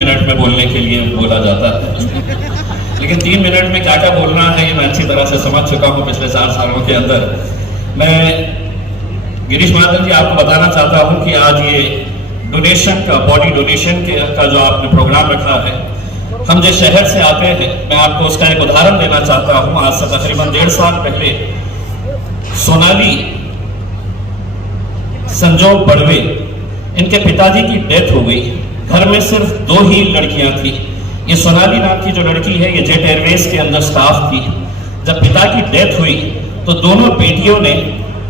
Minute में बोलने के लिए बोला जाता है, लेकिन 3 मिनट में क्या क्या बोलना है ये मैं अच्छी तरह से समझ चुका हूँ पिछले 4 सालों के अंदर। मैं गिरीश महाजन जी आपको बताना चाहता हूँ कि आज ये डोनेशन का, बॉडी डोनेशन का जो आपने प्रोग्राम रखा है, हम जिस शहर से आते हैं, मैं आपको उसका एक उदाहरण देना चाहता हूँ। आज से तकरीबन 1.5 साल पहले सोनाली संजोग बड़वे, इनके पिताजी की डेथ हो गई। घर में सिर्फ 2 ही लड़कियां थी। ये सोनाली नाम की जो लड़की है, ये जेट एयरवेज के अंदर स्टाफ थी। जब पिता की डेथ हुई तो दोनों बेटियों ने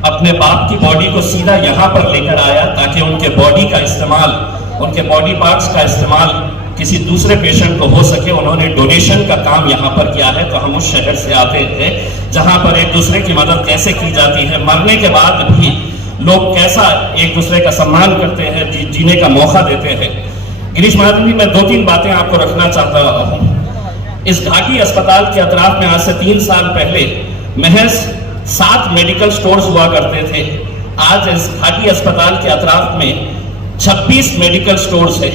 अपने बाप की बॉडी को सीधा यहाँ पर लेकर आया ताकि उनके बॉडी का इस्तेमाल, उनके बॉडी पार्ट्स का इस्तेमाल किसी दूसरे पेशेंट को हो सके। उन्होंने डोनेशन का काम यहाँ पर किया है। तो हम उस शहर से आते थे जहाँ पर एक दूसरे की मदद कैसे की जाती है, मरने के बाद भी लोग कैसा एक दूसरे का सम्मान करते हैं, जीने का मौका देते हैं। गिरीश महाजन जी, मैं 2-3 बातें आपको रखना चाहता हूँ। इस घाटी अस्पताल के अतराफ में आज से 3 साल पहले महज 7 मेडिकल स्टोर्स हुआ करते थे। आज इस घाटी अस्पताल के अतराफ में 26 मेडिकल स्टोर्स है।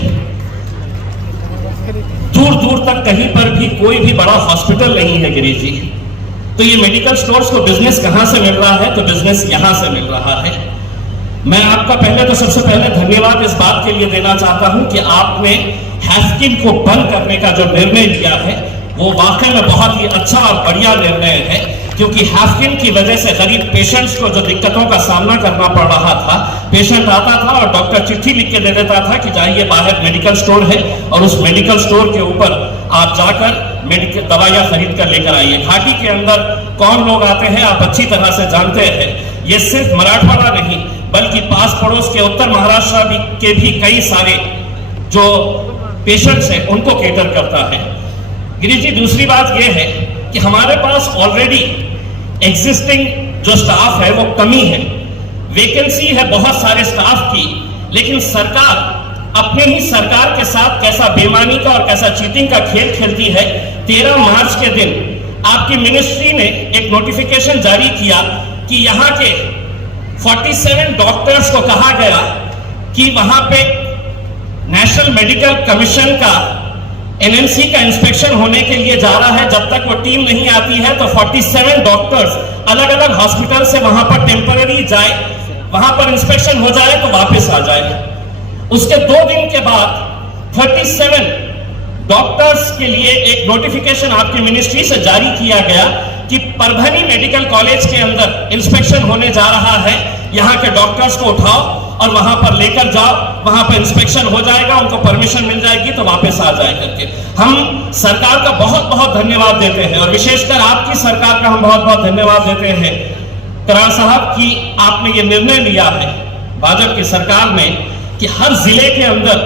दूर दूर तक कहीं पर भी कोई भी बड़ा हॉस्पिटल नहीं है गिरीश जी। तो ये मेडिकल स्टोर्स को बिजनेस कहां से मिल रहा है? तो बिजनेस यहां से मिल रहा है। मैं आपका सबसे पहले धन्यवाद इस बात के लिए देना चाहता हूं कि आपने हैफकिन को बंद करने का जो निर्णय लिया है वो वाकई में बहुत ही अच्छा और बढ़िया निर्णय है, क्योंकि हैफकिन की वजह से गरीब पेशेंट्स को जो दिक्कतों का सामना करना पड़ रहा था, पेशेंट आता था और डॉक्टर चिट्ठी लिख के दे देता था कि जाइए बाहर मेडिकल स्टोर है और उस मेडिकल स्टोर के ऊपर आप जाकर मेडिकल दवाइयां खरीद कर लेकर आइए। घाटी के अंदर कौन लोग आते हैं आप अच्छी तरह से जानते हैं। ये सिर्फ मराठवाड़ा नहीं बल्कि पास पड़ोस के उत्तर महाराष्ट्र के भी कई सारे जो पेशेंट्स हैं उनको केटर करता है। गिरीश जी, दूसरी बात यह है कि हमारे पास ऑलरेडी एग्जिस्टिंग जो स्टाफ है वो कमी है, वैकेंसी है बहुत सारे स्टाफ की, लेकिन सरकार अपने ही सरकार के साथ कैसा बेईमानी का और कैसा चीटिंग का खेल खेलती है। 13 मार्च के दिन आपकी मिनिस्ट्री ने एक नोटिफिकेशन जारी किया कि यहाँ के 47 डॉक्टर्स को कहा गया कि वहां पे नेशनल मेडिकल कमीशन का एनएमसी का इंस्पेक्शन होने के लिए जा रहा है। जब तक वो टीम नहीं आती है तो 47 डॉक्टर्स अलग अलग हॉस्पिटल से वहां पर टेम्पररी जाए, वहां पर इंस्पेक्शन हो जाए तो वापस आ जाए। उसके 2 दिन के बाद 37 डॉक्टर्स के लिए एक नोटिफिकेशन आपकी मिनिस्ट्री से जारी किया गया कि परभनी मेडिकल कॉलेज के अंदर इंस्पेक्शन होने जा रहा है। यहाँ के डॉक्टर्स को उठाओ और वहां पर लेकर जाओ, वहां पर इंस्पेक्शन हो जाएगा, उनको परमिशन मिल जाएगी तो वापस आ जाए करके। हम सरकार का बहुत बहुत धन्यवाद देते हैं और विशेषकर आपकी सरकार का हम बहुत बहुत धन्यवाद देते हैं करार साहब कि आपने ये निर्णय लिया है भाजपा की सरकार ने कि हर जिले के अंदर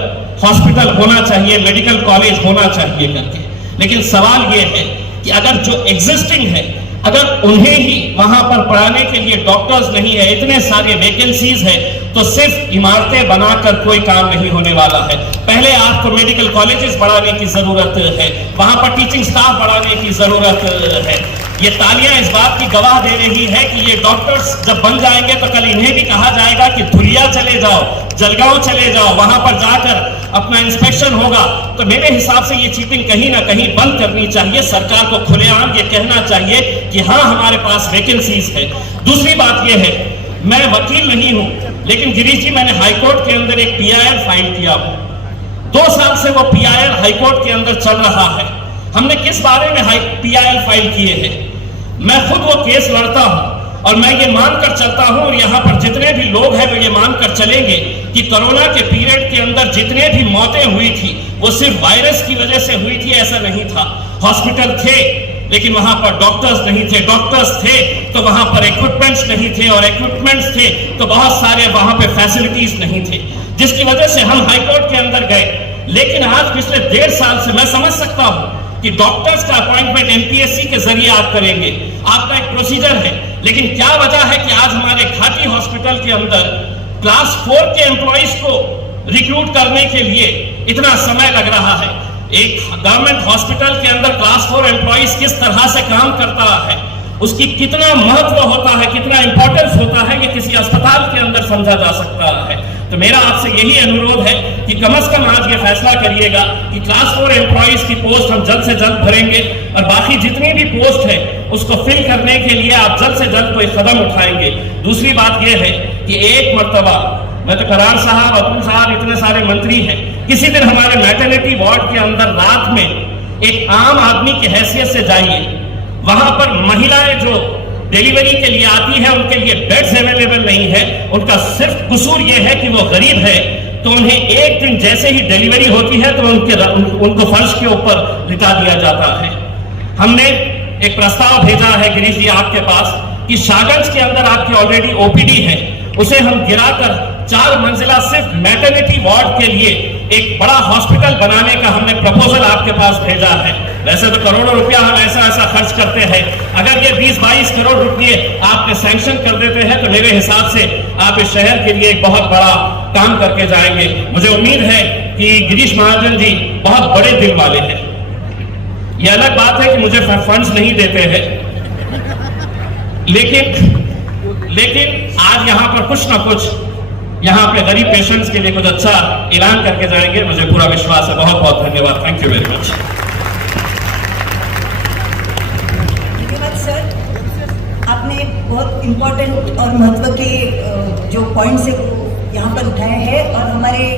हॉस्पिटल होना चाहिए, मेडिकल कॉलेज होना चाहिए करके। लेकिन सवाल यह है कि अगर जो एग्जिस्टिंग है, अगर उन्हें ही वहां पर पढ़ाने के लिए डॉक्टर्स नहीं है, इतने सारे वैकेंसीज है, तो सिर्फ इमारतें बनाकर कोई काम नहीं होने वाला है। पहले आपको मेडिकल कॉलेजेस बढ़ाने की जरूरत है, वहां पर टीचिंग स्टाफ बढ़ाने की जरूरत है। ये तालियां इस बात की गवाह दे रही है कि ये डॉक्टर्स जब बन जाएंगे तो कल इन्हें भी कहा जाएगा कि धुलिया चले जाओ, जलगांव चले जाओ, वहां पर जाकर अपना इंस्पेक्शन होगा। तो मेरे हिसाब से ये चीटिंग कहीं ना कहीं बंद करनी चाहिए। सरकार को खुलेआम ये कहना चाहिए कि हाँ, हमारे पास वैकेंसीज है। दूसरी बात ये है, मैं वकील नहीं हूं, लेकिन गिरीश जी, मैंने हाईकोर्ट के अंदर एक PIL फाइल किया। 2 साल से वो PIL हाईकोर्ट के अंदर चल रहा है। हमने किस बारे में PIL फाइल किए हैं? मैं खुद वो केस लड़ता हूं और मैं ये मानकर चलता हूं और यहां पर जितने भी लोग हैं वो ये मानकर चलेंगे कि कोरोना के पीरियड के अंदर जितने भी मौतें हुई थी वो सिर्फ वायरस की वजह से हुई थी, ऐसा नहीं था। हॉस्पिटल थे लेकिन वहां पर डॉक्टर्स नहीं थे, डॉक्टर्स थे तो वहां पर इक्विपमेंट्स नहीं थे, और इक्विपमेंट्स थे तो बहुत सारे वहां पे फैसिलिटीज नहीं थे, जिसकी वजह से हम हाईकोर्ट के अंदर गए। लेकिन आज पिछले 1.5 साल से मैं समझ सकता हूं कि डॉक्टर्स का अपॉइंटमेंट MPSC के जरिए आप करेंगे, आपका एक प्रोसीजर है, लेकिन क्या वजह है कि आज हमारे घाटी हॉस्पिटल के अंदर क्लास 4 के एम्प्लॉइज को रिक्रूट करने के लिए इतना समय लग रहा है। एक गवर्नमेंट हॉस्पिटल के अंदर क्लास 4 एम्प्लॉइज किस तरह से काम करता है, उसकी कितना महत्व होता है, कितना इंपॉर्टेंस होता है, ये किसी अस्पताल के अंदर समझा जा सकता है। तो मेरा आपसे यही अनुरोध है कि कम से कम आज ये फैसला करिएगा कि क्लास 4 एम्प्लॉइज की पोस्ट हम जल्द से जल्द भरेंगे और बाकी जितनी भी पोस्ट है उसको फिल करने के लिए आप जल्द से जल्द कोई कदम उठाएंगे। दूसरी बात यह है कि एक मर्तबा, मैं तो करार साहब, अतुल साहब, इतने सारे मंत्री हैं, किसी दिन हमारे मैटरनिटी वार्ड के अंदर रात में एक आम आदमी की हैसियत से जाइए, वहां पर महिलाएं जो डिलीवरी के लिए आती है उनके लिए बेड्स अवेलेबल नहीं है, उनका सिर्फ कसूर यह है कि वो गरीब है, तो उन्हें एक दिन जैसे ही डिलीवरी होती है तो उनको फर्श के ऊपर लिटा दिया जाता है। हमने एक प्रस्ताव भेजा है गिरीश जी आपके पास कि शाहगंज के अंदर आपकी ऑलरेडी ओपीडी है, उसे हम गिराकर 4 मंजिला सिर्फ मैटरनिटी वार्ड के लिए एक बड़ा हॉस्पिटल बनाने का हमने प्रपोजल आपके पास भेजा है। वैसे तो करोड़ों रुपया हम ऐसा खर्च करते हैं, अगर ये 20-22 करोड़ रुपये आपने सैंक्शन कर देते हैं तो मेरे हिसाब से आप इस शहर के लिए एक बहुत बड़ा काम करके जाएंगे। मुझे उम्मीद है कि गिरीश महाजन जी बहुत बड़े दिल वाले हैं। यह अलग बात है कि मुझे फंड्स नहीं देते हैं, लेकिन आज यहां पर कुछ ना कुछ यहां पे गरीब पेशेंट्स के लिए कुछ अच्छा ऐलान करके जाएंगे, मुझे पूरा विश्वास है। बहुत बहुत धन्यवाद, थैंक यू वेरी मच। धन्यवाद सर, आपने बहुत इम्पोर्टेंट और महत्व के जो पॉइंट्स है वो यहाँ पर उठाए हैं और हमारे